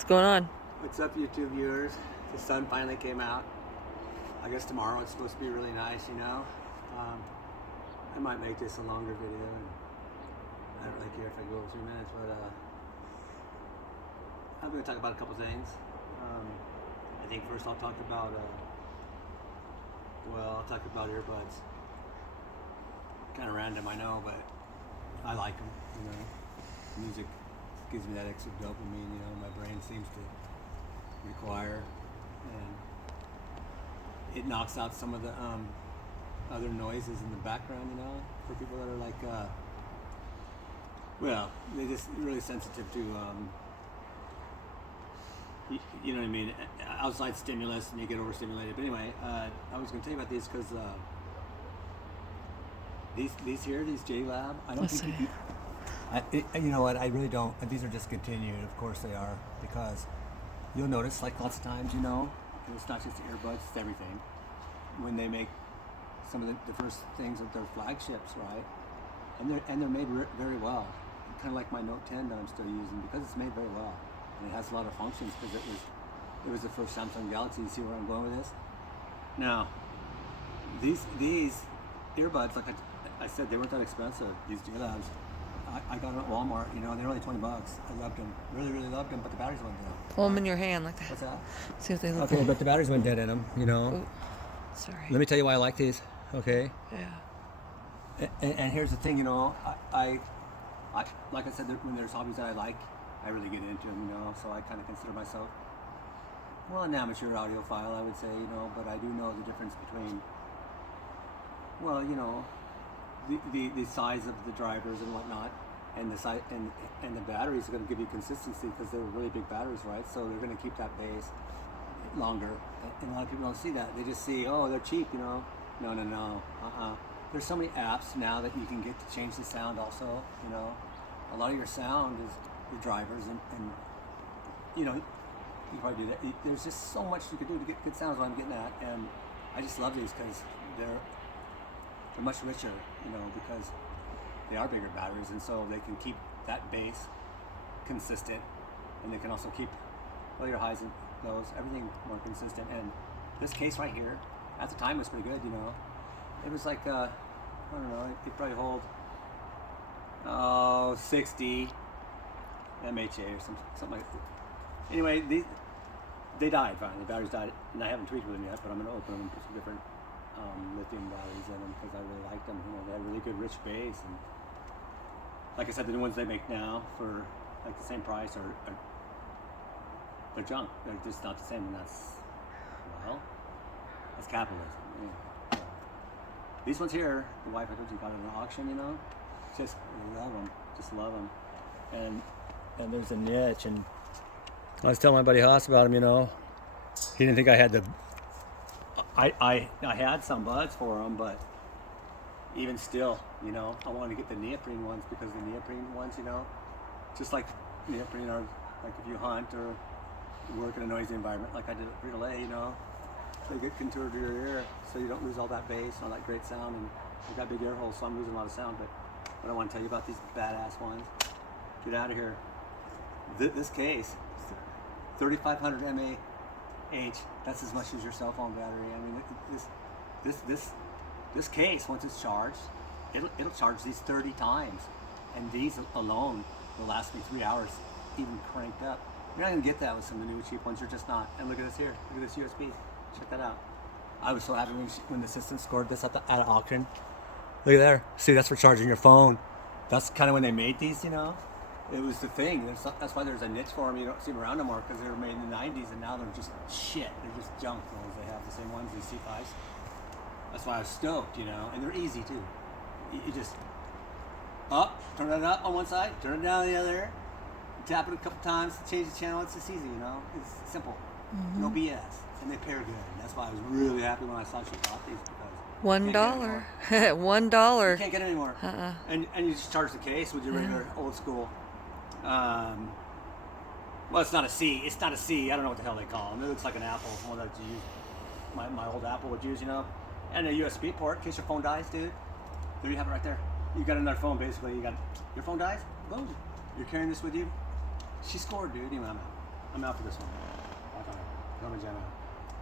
What's going on? What's up, YouTube viewers? The sun finally came out. I guess tomorrow it's supposed to be really nice, you know. I might make this a longer video, and I don't really care if I go over 3 minutes, but I'm going to talk about a couple things. I think first I'll talk about, I'll talk about earbuds. Kind of random, I know, but I like them, you know. Music gives me that extra dopamine, you know, my brain seems to require, and it knocks out some of the other noises in the background, you know, for people that are like, they're just really sensitive to, you know what I mean, outside stimulus, and you get overstimulated. But anyway, I was going to tell you about these because these J-Lab, I don't Let's think see. you know what, I really don't. These are discontinued, of course they are, because you'll notice, like lots of times, you know, and it's not just the earbuds, it's everything. When they make some of the first things of their flagships, right? And they're made very well. Kind of like my Note 10 that I'm still using, because it's made very well. And it has a lot of functions, because it was the first Samsung Galaxy. You see where I'm going with this? Now, these earbuds, like I said, they weren't that expensive, these J-Labs. I got them at Walmart, you know, they're only $20. I loved them, really, really loved them, but the batteries went dead. Hold them in your hand like that. What's that? See what they look Okay, like. but the batteries went dead in them, you know. Ooh, sorry. Let me tell you why I like these, okay? Yeah. And here's the thing, you know, I like I said, when there's hobbies that I like, I really get into them, you know, so I kind of consider myself, well, an amateur audiophile, I would say, you know, but I do know the difference between, well, you know, the size of the drivers and whatnot, and the size and the batteries are going to give you consistency, because they're really big batteries, right? So they're going to keep that bass longer, and a lot of people don't see that. They just see, oh, they're cheap, you know. No. There's so many apps now that you can get to change the sound also, you know. A lot of your sound is your drivers, and you know, you probably do that. There's just so much you can do to get good sounds, what I'm getting at, and I just love these because they're much richer, you know, because they are bigger batteries, and so they can keep that bass consistent, and they can also keep all your highs and lows, everything more consistent. And this case right here, at the time, was pretty good, you know. It was like, I don't know, it could probably hold 60 MHA or something like that. Anyway, they died finally. The batteries died, and I haven't tweaked with them yet, but I'm going to open them and put some different lithium batteries in them, because I really like them. You know, they have really good rich bass, and like I said, the new ones they make now for like the same price are they're junk. They're just not the same, and that's capitalism. Yeah. So, these ones here, the wife I told you got at an auction, you know, just love them, and there's a niche. And I was telling my buddy Haas about them, you know. He didn't think I had the. I had some buds for them, but even still, you know, I wanted to get the neoprene ones, because the neoprene ones, you know, just like neoprene are, like if you hunt or work in a noisy environment, like I did at Frito-Lay, you know, they get contoured to your ear, so you don't lose all that bass and all that great sound. And I've got big ear holes, so I'm losing a lot of sound. But what I want to tell you about these badass ones, get out of here. This case, 3,500 mAh. That's as much as your cell phone battery. I mean, this case, once it's charged, it'll charge these 30 times, and these alone will last me 3 hours, even cranked up. You're not gonna get that with some of the new cheap ones. You're just not. And look at this here. Look at this USB. Check that out. I was so happy when the assistant scored this at auction. Look at there. See, that's for charging your phone. That's kind of when they made these, you know. It was the thing. That's why there's a niche for them. You don't see them around no more, because they were made in the 90s, and now they're just shit. They're just junk. Those they have the same ones, these C5s. That's why I was stoked, you know. And they're easy too. You just turn it up on one side, turn it down on the other, tap it a couple times to change the channel. It's just easy, you know. It's simple. Mm-hmm. No BS. And they pair good. And that's why I was really happy when I saw she bought these, because $1. you $1. can't get it anymore. And you just charge the case with your regular old school. Well, it's not a C. It's not a C. I don't know what the hell they call them. It looks like an Apple, one that you use. My old Apple would use, you know. And a USB port in case your phone dies, dude. There you have it right there. You got another phone, basically. You got your phone dies. Boom. You're carrying this with you. She scored, dude. You know, I'm out for this one. だから、ダメじゃない。